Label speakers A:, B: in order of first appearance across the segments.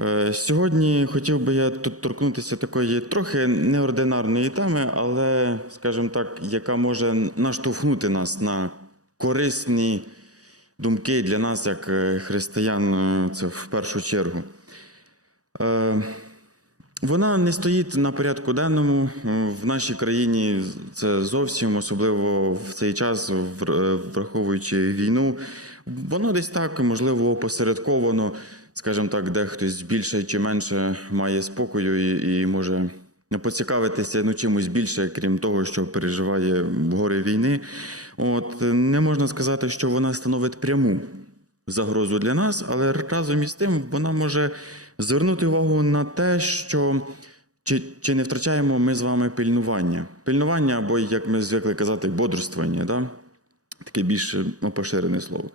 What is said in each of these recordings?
A: Е, Сьогодні хотів би я тут торкнутися такої трохи неординарної теми, але, скажімо так, яка може наштовхнути нас на корисні думки для нас, як е, християн, е, це в першу чергу. Вона не стоїть на порядку денному в нашій країні. Це зовсім особливо в цей час, враховуючи війну. Воно десь так, можливо, опосередковано, скажімо так, де хтось більше чи менше має спокою і, і може поцікавитися ну, чимось більше, крім того, що переживає горе війни. От не можна сказати, що вона становить пряму загрозу для нас, але разом із тим вона може звернути увагу на те, що чи, чи не втрачаємо ми з вами пильнування. Пильнування, або, як ми звикли казати, бодрствування, да? таке більш ну, поширене слово.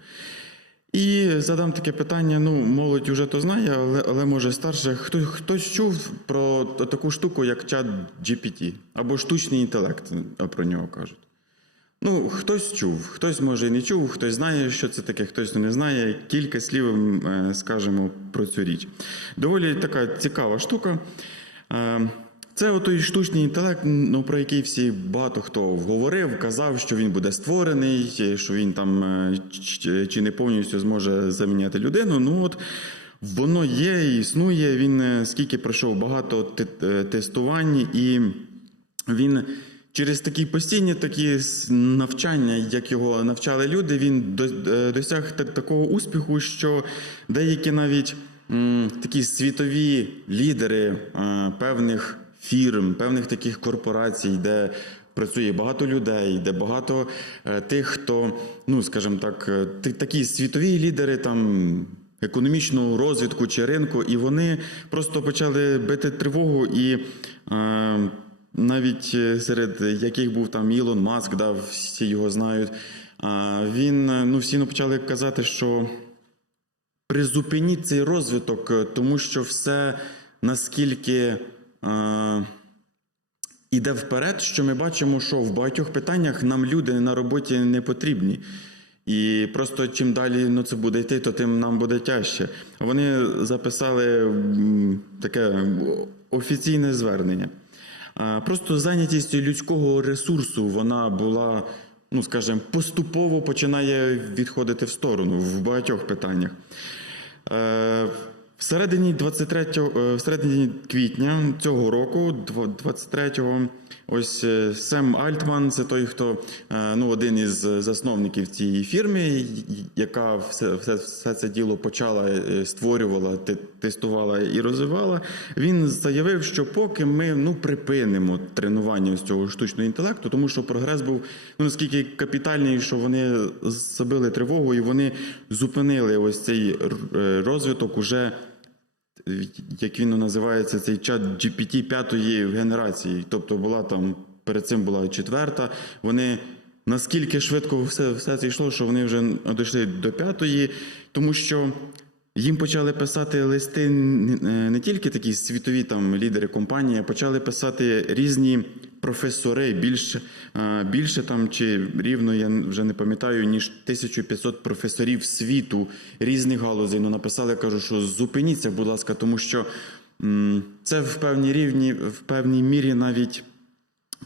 A: І задам таке питання: ну, молодь вже то знає, але, але може старше. Хто, хтось чув про таку штуку, як чат GPT, або штучний інтелект, про нього кажуть. Ну, хтось чув, хтось може і не чув, хтось знає, що це таке, хтось не знає. Кілька слів е, скажемо про цю річ. Доволі така цікава штука. Е, Це отой штучний інтелект, ну, про який всі багато хто говорив, казав, що він буде створений, що він там е, чи не повністю зможе заміняти людину. Ну от воно є, існує. Він е, скільки пройшов багато е, тестувань і він через такі постійні такі навчання, як його навчали люди, він е, досяг такого успіху, що деякі навіть такі світові лідери е, певних фірм, певних таких корпорацій, де працює багато людей, де багато е, тих, хто, ну скажімо так, е, такі світові лідери там економічного розвитку чи ринку, і вони просто почали бити тривогу і. Е, навіть е, серед яких був там Ілон Маск, да, всі його знають. А він е, ну всі ну, почали казати, що призупиніть цей розвиток, е, тому що все наскільки е, іде вперед, що ми бачимо, що в багатьох питаннях нам люди на роботі не потрібні. І просто чим далі ну, це буде йти, то тим нам буде тяжче. Вони записали таке офіційне звернення. Просто зайнятість людського ресурсу вона була, ну скажімо, поступово починає відходити в сторону в багатьох питаннях. Е, Всередині 23, е, всередині квітня цього року, 23-го, ось е, Сем Альтман, це той, хто е, ну, один із засновників цієї фірми, яка все, все, все це діло почала, створювала, те- тестувала і розвивала. Він заявив, що поки ми ну, припинимо тренування з цього штучного інтелекту, тому що прогрес був ну, наскільки капітальний, що вони забили тривогу і вони зупинили ось цей розвиток уже як він називається, цей чат GPT п'ятої генерації. Тобто була там, перед цим була четверта. Вони наскільки швидко все, все це йшло, що вони вже дійшли до п'ятої, тому що. Їм почали писати листи не не тільки такі світові там лідери компанії, а почали писати різні професори, більше, більше там чи рівно, я вже не пам'ятаю, ніж 1500 професорів світу різних галузей. Ну написали, кажу, що зупиніться, будь ласка, тому що це в певній рівні, в певній мірі навіть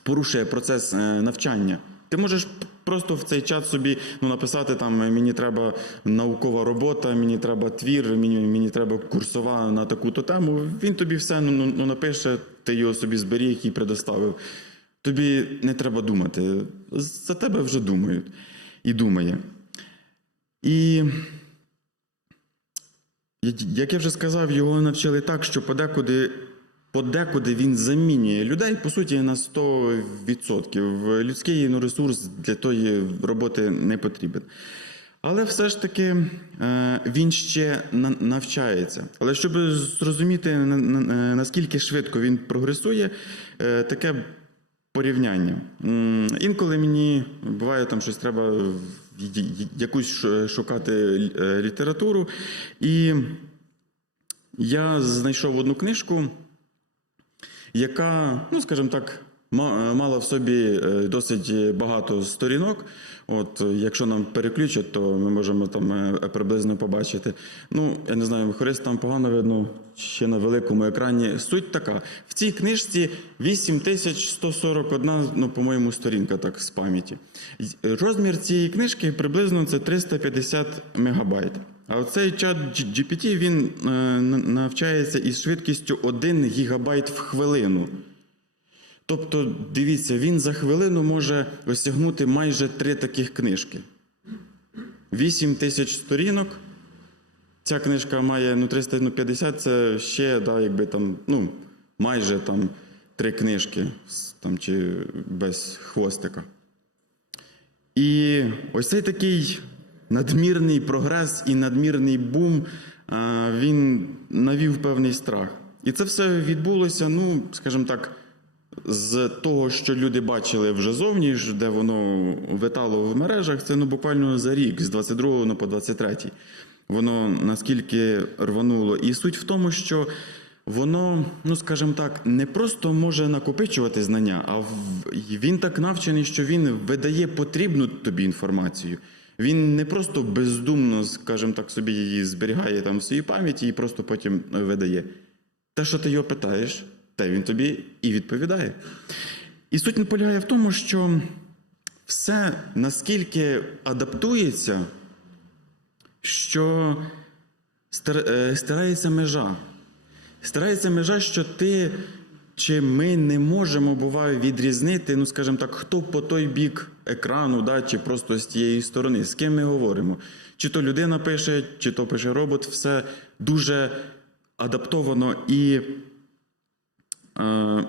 A: порушує процес е, навчання. Ти можеш просто в цей чат собі ну, написати там мені треба наукова робота, мені треба твір, мені, мені треба курсова на таку-то тему. Він тобі все ну, ну, ну, напише, ти його собі зберіг і предоставив. Тобі не треба думати. За тебе вже думають і думає. І як я вже сказав, його навчили так, що подекуди, подекуди він замінює людей, по суті, на 100%. Людський ресурс для тої роботи не потрібен. Але все ж таки е, він ще навчається. Але щоб зрозуміти, на- на- наскільки швидко він прогресує, е, таке порівняння. Інколи мені буває там щось треба якусь шукати е, літературу. І я знайшов одну книжку, яка, ну скажімо так, мала в собі е, досить багато сторінок. От, якщо нам переключать, то ми можемо там е, приблизно побачити. Ну, я не знаю, хорист там погано видно ще на великому екрані. Суть така: в цій книжці 8141, ну, по-моєму, сторінка так з пам'яті. Розмір цієї книжки приблизно це 350 мегабайт. А оцей чат GPT він е, навчається із швидкістю 1 гігабайт в хвилину. Тобто, дивіться, він за хвилину може осягнути майже три таких книжки. 8 тисяч сторінок. Ця книжка має ну, 350, це ще, да, якби там, ну, майже там три книжки там, чи без хвостика. І ось цей такий надмірний прогрес і надмірний бум, він навів певний страх. І це все відбулося, ну, скажімо так, з того, що люди бачили вже зовні, де воно витало в мережах, це ну, буквально за рік, з 22 ну, по 23. Воно наскільки рвануло. І суть в тому, що воно, ну скажімо так, не просто може накопичувати знання, а він так навчений, що він видає потрібну тобі інформацію. Він не просто бездумно, скажімо так, собі її зберігає там в своїй пам'яті і просто потім видає. Те, що ти його питаєш, те він тобі і відповідає. І суть не полягає в тому, що все наскільки адаптується, що е, стирається межа. Стирається межа, що ти чи ми не можемо, буває, відрізнити, ну, скажімо так, хто по той бік екрану, да, чи просто з тієї сторони, з ким ми говоримо. Чи то людина пише, чи то пише робот, все дуже адаптовано і. Е,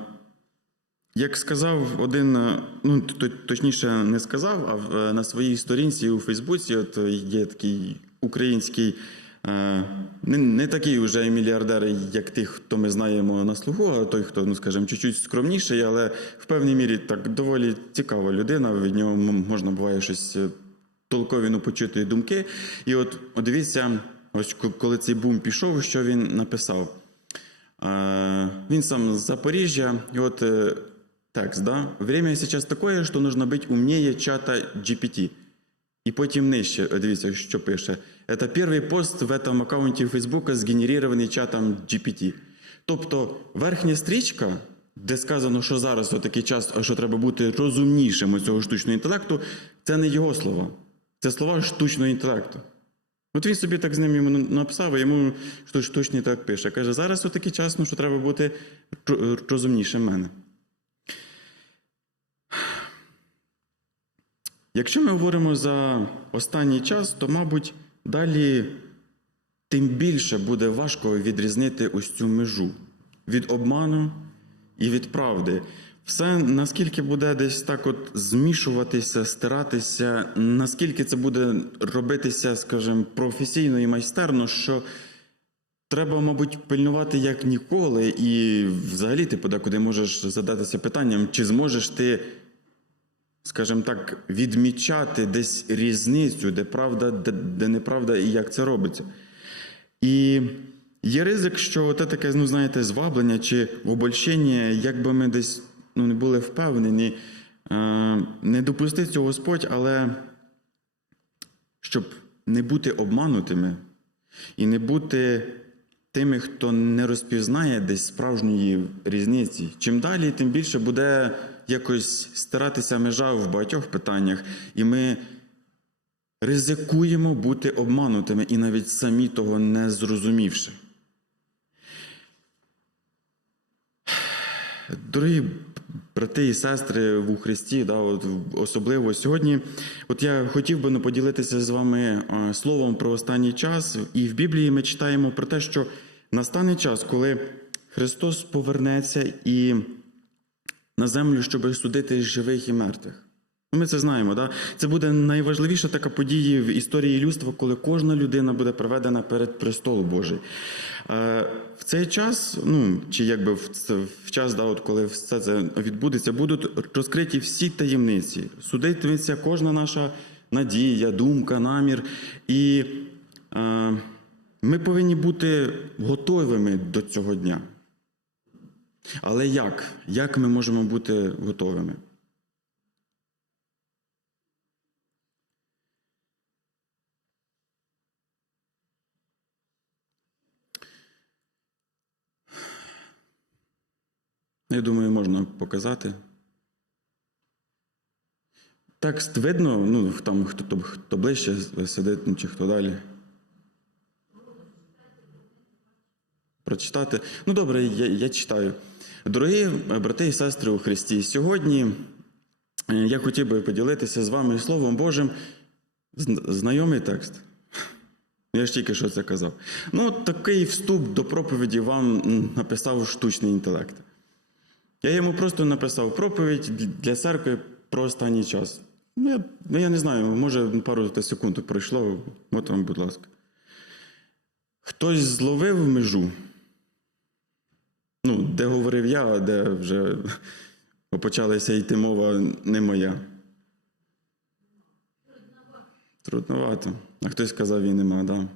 A: як сказав один, е, ну точніше не сказав, а е, на своїй сторінці у Фейсбуці, от є такий український, не, не такий вже мільярдер, як тих, хто ми знаємо на слуху, а той, хто, ну скажімо, чуть-чуть скромніший, але в певній мірі так доволі цікава людина. Від нього можна буває щось е, толкові ну, почути думки. І от, дивіться, ось коли цей бум пішов, що він написав. Э, Він сам з Запоріжжя, і от е, текст, да? Время сейчас такое, що нужно бути умнее чата GPT. І потім нижче, е, дивіться, що пише. Это перший пост в этом аккаунті Фейсбука, згенерований чатом GPT. Тобто верхня стрічка, де сказано, що зараз такий час, що треба бути розумнішим у цього штучного інтелекту, це не його слова. Це слова штучного інтелекту. От він собі так з ним йому написав, а йому штуч- штучний так пише. Каже, зараз отакий час, ну, що треба бути розумнішим мене. Якщо ми говоримо за останній час, то, мабуть, далі тим більше буде важко відрізнити ось цю межу від обману і від правди. Все наскільки буде десь так от змішуватися, стиратися, наскільки це буде робитися, скажімо, професійно і майстерно, що треба, мабуть, пильнувати як ніколи, і взагалі ти подекуди можеш задатися питанням, чи зможеш ти скажімо так, відмічати десь різницю, де правда, де, де неправда, і як це робиться. І є ризик, що те таке, ну, знаєте, зваблення чи обольщення, як би ми десь ну, не були впевнені, е, не допустив цього Господь, але щоб не бути обманутими і не бути тими, хто не розпізнає десь справжньої різниці. Чим далі, тим більше буде якось старатися межа в багатьох питаннях, і ми ризикуємо бути обманутими і навіть самі того не зрозумівши. Дорогі брати і сестри у Христі, да, от особливо сьогодні, от я хотів би ну, поділитися з вами е, словом про останній час. І в Біблії ми читаємо про те, що настане час, коли Христос повернеться і на землю, щоб судити живих і мертвих. Ну, Ми це знаємо, да? Це буде найважливіша така подія в історії людства, коли кожна людина буде приведена перед престол Божий. Е, В цей час, ну чи якби в час, да, от коли все це відбудеться, будуть розкриті всі таємниці. Судитиметься кожна наша надія, думка, намір. І е, ми повинні бути готовими до цього дня. Але як? Як ми можемо бути готовими? Я думаю, можна показати. Текст видно, ну, там хто, хто ближче сидить, ну, чи хто далі. Прочитати. Ну, добре, я, я читаю. Дорогі брати і сестри у Христі, сьогодні е, я хотів би поділитися з вами Словом Божим. Знайомий текст. Я ж тільки що це казав. Ну, такий вступ до проповіді вам написав штучний інтелект. Я йому просто написав проповідь для церкви про останній час. Ну, я, ну, я не знаю, може пару секунд пройшло. От вам, будь ласка. Хтось зловив межу. Ну, де говорив я, а де вже почалася йти мова не моя. Трудновато. А хтось сказав і нема, так. Да.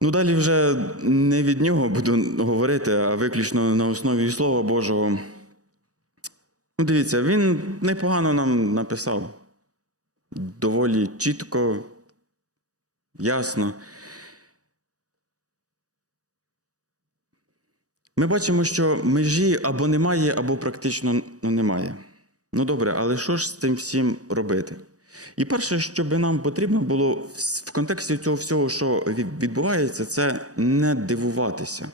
A: Ну, далі вже не від нього буду говорити, а виключно на основі Слова Божого. Ну, дивіться, він непогано нам написав. Доволі чітко, ясно. Ми бачимо, що межі або немає, або практично ну, немає. Ну добре, але що ж з цим всім робити? І перше, що би нам потрібно було в- контексті цього всього, що відбувається, це не дивуватися.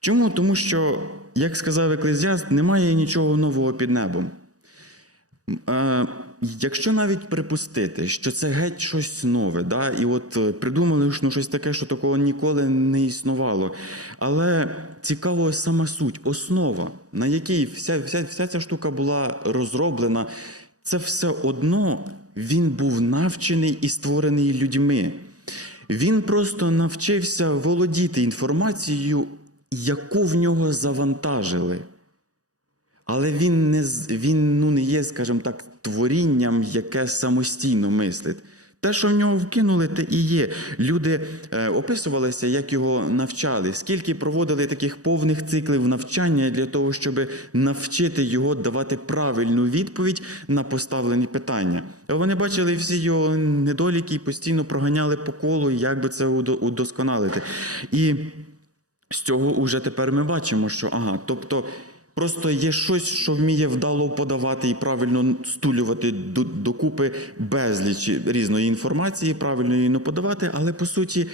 A: Чому? Тому що, як сказав Еклезіаст, немає нічого нового під небом. Е, якщо навіть припустити, що це геть щось нове, да, і от е, придумали ну, щось таке, що такого ніколи не існувало. Але цікаво сама суть, основа, на якій вся, вся, вся ця штука була розроблена, це все одно він був навчений і створений людьми. Він просто навчився володіти інформацією, яку в нього завантажили. Але він не, він, ну, не є, скажімо так, творінням, яке самостійно мислить. Те, що в нього вкинули, те і є. Люди е, описувалися, як його навчали, скільки проводили таких повних циклів навчання для того, щоб навчити його давати правильну відповідь на поставлені питання. Вони бачили всі його недоліки і постійно проганяли по колу, як би це удосконалити. І з цього вже тепер ми бачимо, що ага, тобто просто є щось, що вміє вдало подавати і правильно стулювати до- докупи безліч різної інформації, правильно її не подавати, але по суті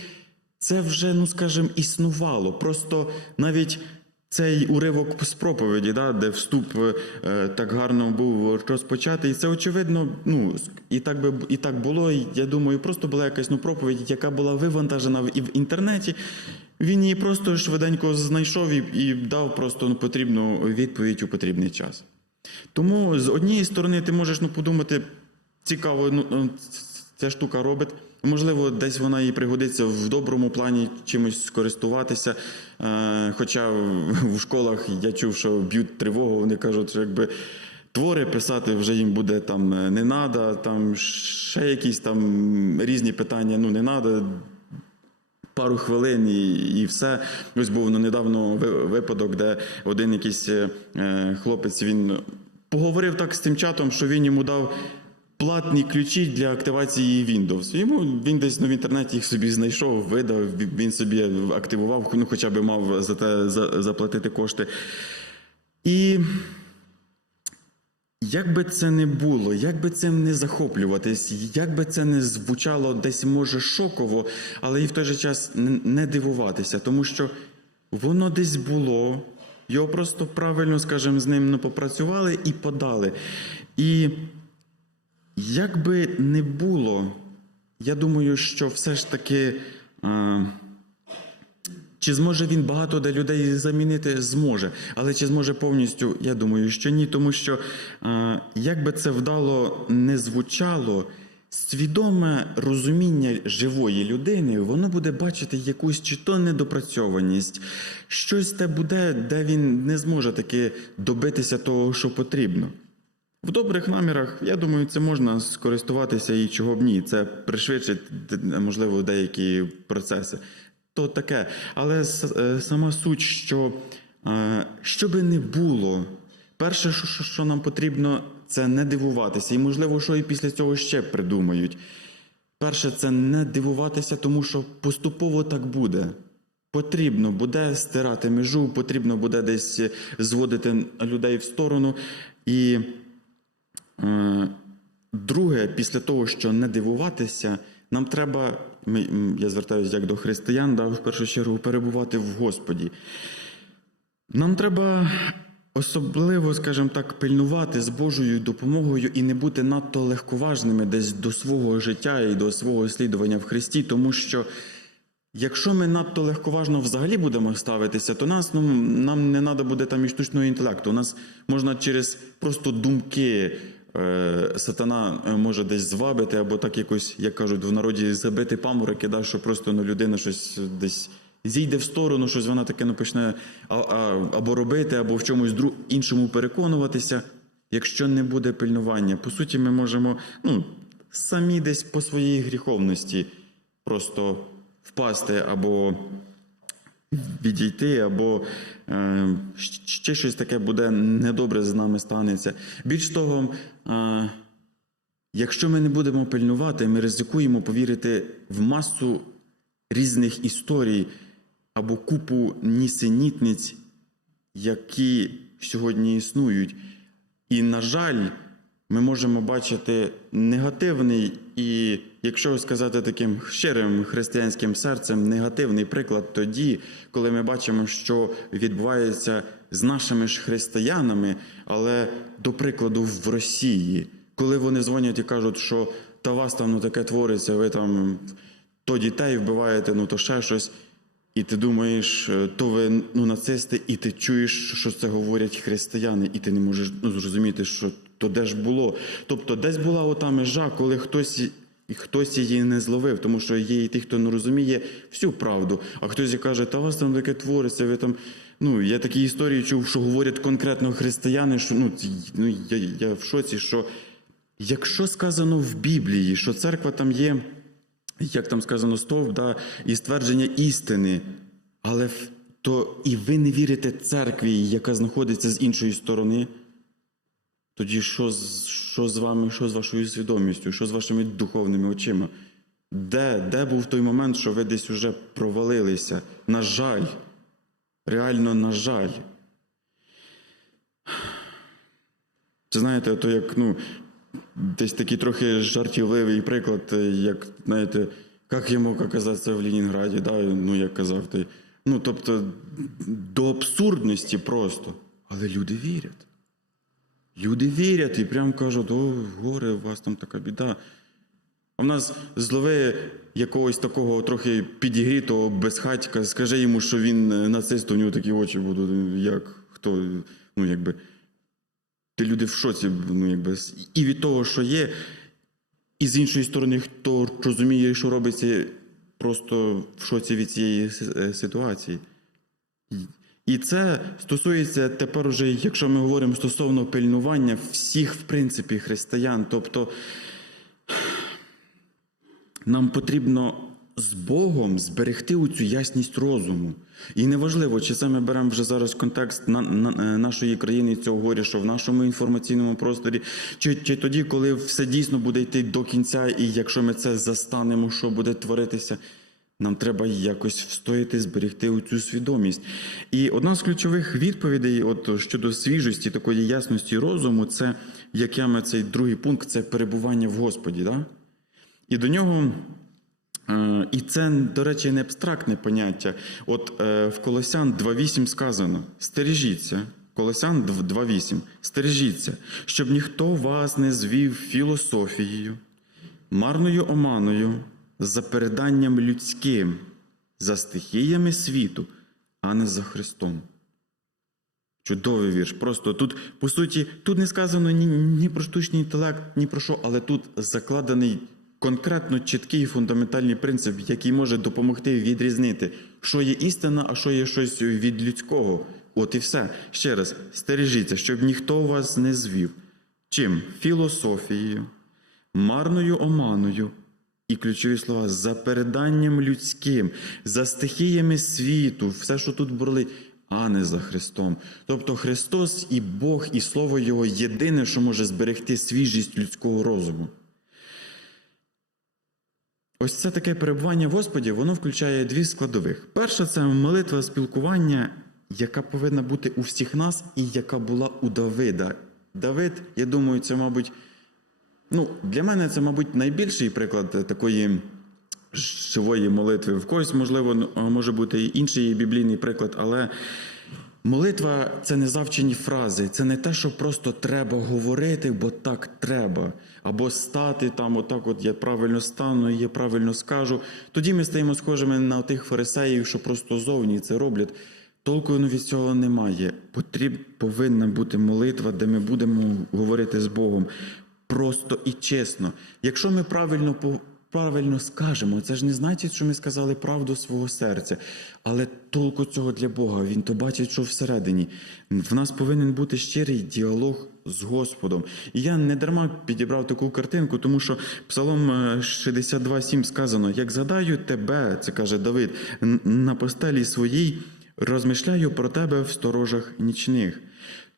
A: це вже, ну скажімо, існувало. Просто навіть. Цей уривок з проповіді, да, де вступ е, так гарно був розпочатий, це очевидно. Ну і так би і так було. І, я думаю, просто була якась ну проповідь, яка була вивантажена в, і в інтернеті. Він її просто швиденько знайшов і, дав просто ну, потрібну відповідь у потрібний час. Тому з однієї сторони ти можеш ну, подумати, цікаво, ну, ну, ця штука робить. Можливо, десь вона і пригодиться в доброму плані чимось скористуватися. Е, хоча в, школах я чув, що б'ють тривогу, вони кажуть, що якби твори писати вже їм буде там е, не надо, там ще якісь там різні питання, ну не надо пару хвилин і, і все. Ось був ну, недавно випадок, де один якийсь е, хлопець він поговорив так з тим чатом, що він йому дав. Платні ключі для активації Windows. Йому він десь ну, в інтернеті їх собі знайшов, видав, він собі активував, ну хоча б мав за те за, заплатити кошти. І як би це не було, як би цим не захоплюватись, як би це не звучало десь може шоково, але і в той же час не дивуватися, тому що воно десь було, його просто правильно, скажімо, з ним ну, попрацювали і подали. І як би не було, я думаю, що все ж таки. е, чи зможе він багато де людей замінити? Зможе. Але чи зможе повністю? Я думаю, що ні. Тому що як би це вдало не звучало, свідоме розуміння живої людини, воно буде бачити якусь чи то недопрацьованість, щось те буде, де він не зможе таки добитися того, що потрібно. В добрих намірах, я думаю, це можна скористуватися і чого б ні. Це пришвидшить, можливо, деякі процеси. То таке. Але е, сама суть, що Е, Що би не було, перше, що, нам потрібно, це не дивуватися. І, можливо, що і після цього ще придумають. Перше, це не дивуватися, тому що поступово так буде. Потрібно буде стирати межу, потрібно буде десь зводити людей в сторону. І е, друге, після того, що не дивуватися, нам треба, ми, я звертаюся як до християн, да, в першу чергу перебувати в Господі. Нам треба особливо, скажімо так, пильнувати з Божою допомогою і не бути надто легковажними десь до свого життя і до свого слідування в Христі, тому що якщо ми надто легковажно взагалі будемо ставитися, то нас, ну, нам не треба буде там і штучного інтелекту. У нас можна через просто думки. Е, Сатана е, може десь звабити, або так якось, як кажуть, в народі забити памороки, да, що просто ну, людина щось десь зійде в сторону, щось вона таке ну, почне або робити, або в чомусь дру, іншому переконуватися, якщо не буде пильнування. По суті, ми можемо ну, самі десь по своїй гріховності просто впасти або відійти, або е, ще щось таке буде недобре з нами станеться. Більш того, е, якщо ми не будемо пильнувати, ми ризикуємо повірити в масу різних історій або купу нісенітниць, які сьогодні існують. І, на жаль, ми можемо бачити негативний і, якщо сказати таким щирим християнським серцем, негативний приклад тоді, коли ми бачимо, що відбувається з нашими ж християнами, але до прикладу в Росії, коли вони дзвонять і кажуть, що та вас там ну, таке твориться, ви там то дітей вбиваєте, ну то ще щось. І ти думаєш, е, то ви ну, нацисти, і ти чуєш, що це говорять християни, і ти не можеш ну, зрозуміти, що то де ж було. Тобто, десь була ота межа, коли хтось, хтось її не зловив, тому що є і ті, хто не розуміє всю правду, а хтось і каже, та у вас там таке твориться, ви там. Ну, я такі історії чув, що говорять конкретно християни, що ну, ну я, я в шоці, що якщо сказано в Біблії, що церква там є як там сказано, стовп, да, і ствердження істини. Але то і ви не вірите церкві, яка знаходиться з іншої сторони. Тоді що, що з вами, що з вашою свідомістю, що з вашими духовними очима? Де, де був той момент, що ви десь уже провалилися? На жаль, реально, на жаль. Це знаєте, то як, ну, десь такий трохи жартівливий приклад, як, знаєте, як я мог оказатися в Ленінграді, да? ну, як казав ти. Ну, тобто, до абсурдності просто. Але люди вірять. Люди вірять і прям кажуть, о, горе, у вас там така біда. А в нас злови якогось такого трохи підігрітого безхатька, скажи йому, що він е, нацист, у нього такі очі будуть, як хто, ну якби. Ти люди в шоці, ну якби і від того, що є, і з іншої сторони, хто розуміє, що робиться, просто в шоці від цієї е, ситуації. І це стосується тепер уже, якщо ми говоримо стосовно пильнування всіх, в принципі, християн. Тобто нам потрібно з Богом зберегти цю ясність розуму. І неважливо, чи це ми беремо вже зараз контекст на, на, е, нашої країни цього горя, що в нашому інформаційному просторі, чи, чи тоді, коли все дійсно буде йти до кінця, і якщо ми це застанемо, що буде творитися, нам треба якось встояти, зберегти цю свідомість. І одна з ключових відповідей, от щодо свіжості, такої ясності розуму, це як я цей другий пункт це перебування в Господі. Да? І до нього. е, І це, до речі, не абстрактне поняття. От е, в Колосян 2.8 сказано: стережіться, Колосян 2.8, стережіться, щоб ніхто вас не звів філософією, марною оманою, за переданням людським, за стихіями світу, а не за Христом. Чудовий вірш. Просто тут, по суті, тут не сказано ні, ні про штучний інтелект, ні про що, але тут закладений конкретно чіткий фундаментальний принцип, який може допомогти відрізнити, що є істина, а що є щось від людського. От і все. Ще раз, стережіться, щоб ніхто вас не звів. Чим? Філософією, марною оманою. І ключові слова за переданням людським, за стихіями світу, все, що тут бурлить, а не за Христом. Тобто Христос і Бог, і Слово Його єдине, що може зберегти свіжість людського розуму. Ось це таке перебування в Господі, воно включає дві складових. Перша це молитва спілкування, яка повинна бути у всіх нас, і яка була у Давида. Давид, я думаю, це, мабуть, ну, для мене це, мабуть, найбільший приклад такої живої молитви. В когось, можливо, ну, може бути і інший біблійний приклад, але молитва це не завчені фрази, це не те, що просто треба говорити, бо так треба. Або стати там, отак, от я правильно стану, я правильно скажу. Тоді ми стаємо схожими на тих фарисеїв, що просто зовні це роблять. Толку від цього немає. Потріб, повинна бути молитва, де ми будемо говорити з Богом просто і чесно. Якщо ми правильно правильно скажемо, це ж не значить, що ми сказали правду свого серця. Але толку цього для Бога. Він то бачить, що всередині. В нас повинен бути щирий діалог з Господом. І я не дарма підібрав таку картинку, тому що Псалом е, 62,7 сказано: як згадаю тебе, це каже Давид, на постелі своїй розмишляю про тебе в сторожах нічних.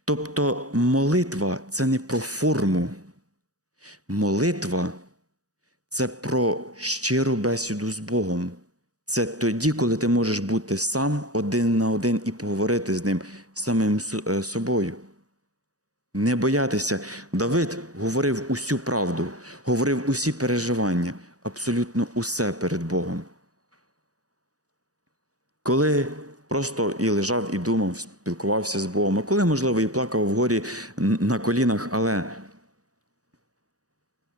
A: Тобто молитва це не про форму. Молитва це про щиру бесіду з Богом. Це тоді, коли ти можеш бути сам один на один і поговорити з ним самим е, собою. Не боятися. Давид говорив усю правду, говорив усі переживання, абсолютно усе перед Богом. Коли просто і лежав, і думав, спілкувався з Богом, а коли, можливо, і плакав вгорі н- на колінах, але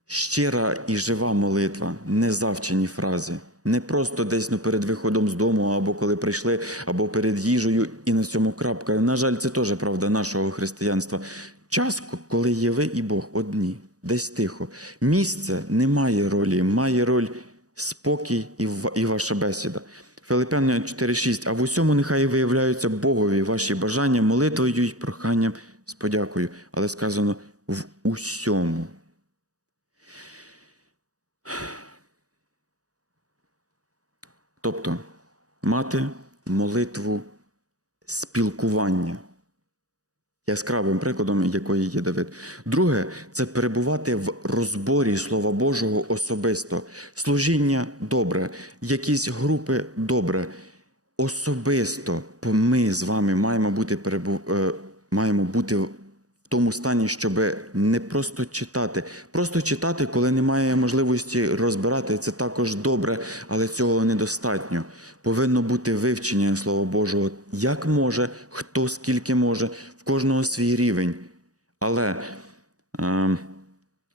A: щира і жива молитва, не завчені фрази, не просто десь ну, перед виходом з дому, або коли прийшли, або перед їжею, і на цьому крапка. На жаль, це теж правда нашого християнства. Час, коли є ви і Бог одні, десь тихо. Місце не має ролі, має роль спокій і, і ваша бесіда. Филиппяни 4.6. А в усьому нехай виявляються Богові ваші бажання молитвою й проханням з подякою. Але сказано в усьому. Тобто мати молитву спілкування. Яскравим прикладом, якої є Давид. Друге, це перебувати в розборі Слова Божого особисто. Служіння добре, якісь групи добре. Особисто ми з вами маємо бути, е, маємо бути тому стані, щоб не просто читати. Просто читати, коли немає можливості розбирати, це також добре, але цього недостатньо. Повинно бути вивчення Слова Божого, як може, хто скільки може, в кожного свій рівень. Але е,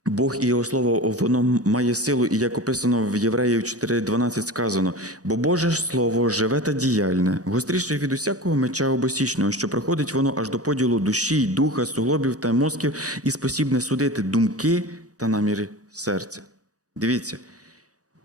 A: Бог і його слово воно має силу, і як описано в Євреїв 4.12 сказано: бо Боже слово живе та діяльне, гостріше від усякого меча обосічного, що проходить воно аж до поділу душі, духа, суглобів та мозків, і спосібне судити думки та наміри серця. Дивіться,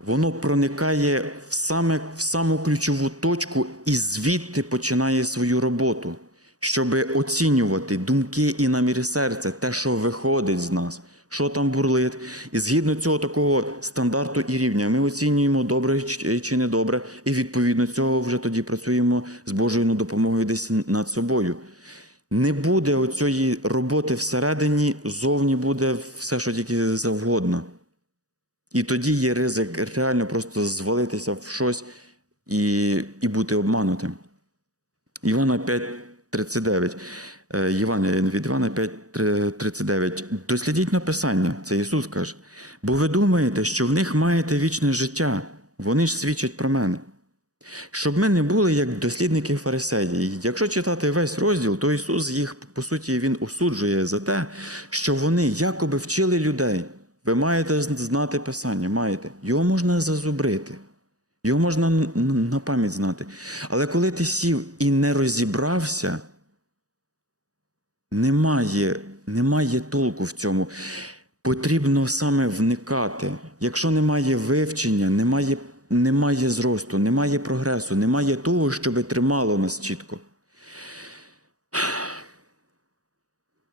A: воно проникає в саме в саму ключову точку і звідти починає свою роботу, щоб оцінювати думки і наміри серця, те, що виходить з нас, що там бурлить. І згідно цього такого стандарту і рівня, ми оцінюємо добре чи чи не добре, і відповідно цього вже тоді працюємо з Божою ну, допомогою десь над собою. Не буде оцієї роботи всередині, зовні буде все, що тільки завгодно. І тоді є ризик реально просто звалитися в щось і, і бути обманутим. Івана 5,39. Е, Євангелія від Івана 5,39. Дослідіть написання, це Ісус каже. Бо ви думаєте, що в них маєте вічне життя, вони ж свідчать про мене. Щоб ми не були як дослідники фарисеї. Якщо читати весь розділ, то Ісус їх, по суті, Він осуджує за те, що вони якоби вчили людей. Ви маєте знати Писання, маєте. Його можна зазубрити, його можна на пам'ять знати. Але коли ти сів і не розібрався, немає, немає толку в цьому. Потрібно саме вникати. Якщо немає вивчення, немає, немає зросту, немає прогресу, немає того, що тримало нас чітко.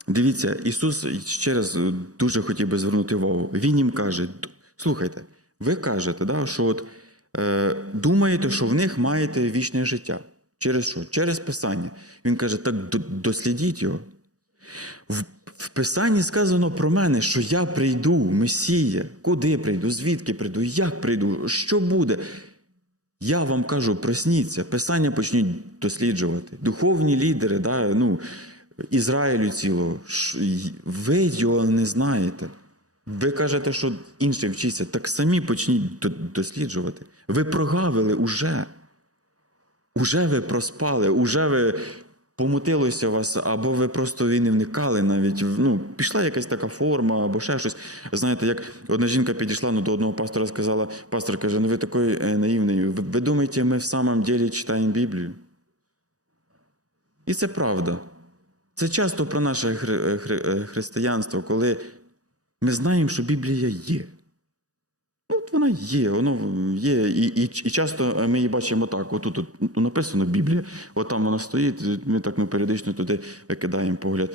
A: Дивіться, Ісус ще раз дуже хотів би звернути увагу. Він їм каже: слухайте, ви кажете, да, що от, е, думаєте, що в них маєте вічне життя. Через що? Через Писання. Він каже: так дослідіть його. В, в Писанні сказано про мене, що я прийду, Месія. Куди прийду? Звідки прийду? Як прийду? Що буде? Я вам кажу, просніться, Писання почнуть досліджувати. Духовні лідери, да, ну, Ізраїлю цілого, ви його не знаєте. Ви кажете, що інші вчиться, так самі почніть досліджувати. Ви прогавили уже. Уже ви проспали, уже ви помутилося вас, або ви просто і не вникали навіть. Ну, пішла якась така форма, або ще щось. Знаєте, як одна жінка підійшла ну, до одного пастора, сказала: пастор каже, ну ви такий е, наївний. Ви, ви думаєте, ми в самом деле читаємо Біблію? І це правда. Це часто про наше хри- е, хри- е, християнство, коли ми знаємо, що Біблія є. Вона є, воно є. І, і, і часто ми її бачимо так: отут от, ну, написано Біблія, от там вона стоїть, ми так ну, періодично туди викидаємо погляд.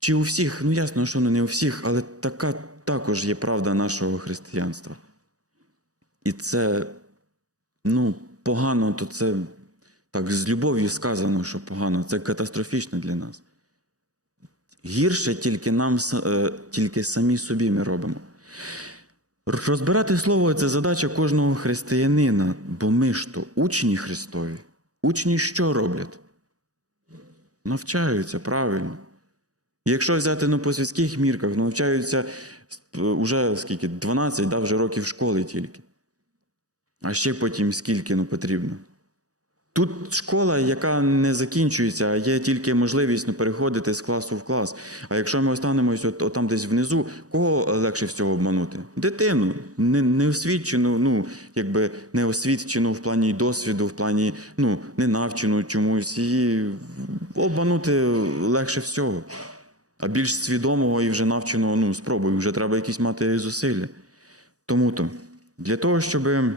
A: Чи у всіх, ну ясно, що не у всіх, але така також є правда нашого християнства. І це, ну, погано, то це так з любов'ю сказано, що погано, це катастрофічно для нас. Гірше тільки нам, е, тільки самі собі ми робимо. Розбирати слово це задача кожного християнина, бо ми ж то учні Христові. Учні що роблять? Навчаються правильно. Якщо взяти ну, по світських мірках, навчаються вже уже скільки? 12 да, вже років школи тільки. А ще потім скільки ну, потрібно. Тут школа, яка не закінчується, є тільки можливість ну, переходити з класу в клас. А якщо ми останемось от, от там десь внизу, кого легше всього обманути? Дитину, не, неосвідчену, ну, якби неосвідчену в плані досвіду, в плані ну, ненавчену чомусь. Її обманути легше всього. А більш свідомого і вже навченого, ну, спробуй, вже треба якісь мати зусилля. Тому то, для того, щоби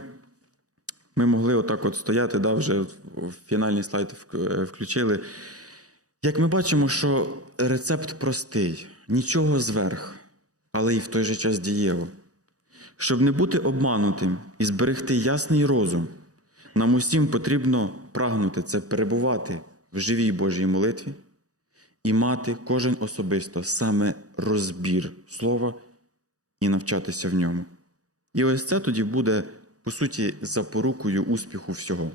A: ми могли отак от стояти, да, вже в фінальний слайд е, включили. Як ми бачимо, що рецепт простий, нічого зверх, але і в той же час дієво. Щоб не бути обманутим і зберегти ясний розум, нам усім потрібно прагнути це перебувати в живій Божій молитві і мати кожен особисто саме розбір слова і навчатися в ньому. І ось це тоді буде, по суті, запорукою успіху всього.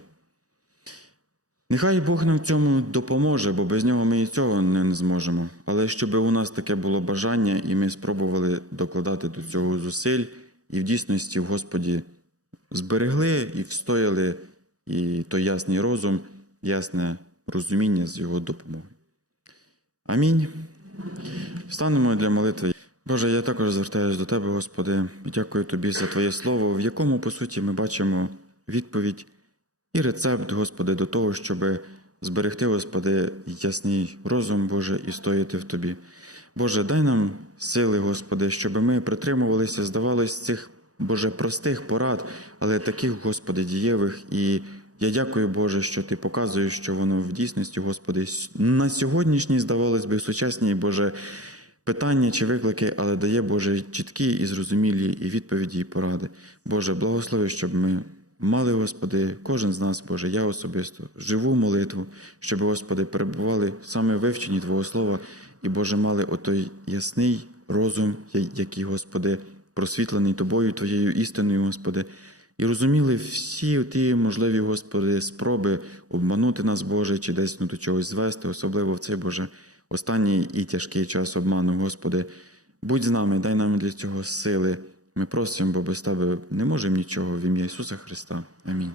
A: Нехай Бог нам в цьому допоможе, бо без нього ми і цього не, зможемо. Але щоб у нас таке було бажання, і ми спробували докладати до цього зусиль, і в дійсності в Господі зберегли і встояли і той ясний розум, ясне розуміння з його допомогою. Амінь. Встанемо для молитви. Боже, я також звертаюся до Тебе, Господи, і дякую Тобі за Твоє Слово, в якому, по суті, ми бачимо відповідь і рецепт, Господи, до того, щоб зберегти, Господи, ясний розум, Боже, і стояти в Тобі. Боже, дай нам сили, Господи, щоб ми притримувалися, здавалось, цих, Боже, простих порад, але таких, Господи, дієвих. І я дякую, Боже, що Ти показуєш, що воно в дійсності, Господи, на сьогоднішній, здавалось би, сучасній, Боже, питання чи виклики, але дає Боже чіткі і зрозумілі і відповіді, і поради. Боже, благослови, щоб ми мали, Господи, кожен з нас, Боже, я особисто, живу молитву, щоб, Господи, перебували саме в вивченні Твого Слова, і, Боже, мали отой ясний розум, який, Господи, просвітлений Тобою, Твоєю істиною, Господи. І розуміли всі ті можливі, Господи, спроби обманути нас, Боже, чи десь ну, до чогось звести, особливо в цей Боже останній і тяжкий час обману, Господи. Будь з нами, дай нам для цього сили. Ми просимо, бо без Тебе не можемо нічого в ім'я Ісуса Христа. Амінь.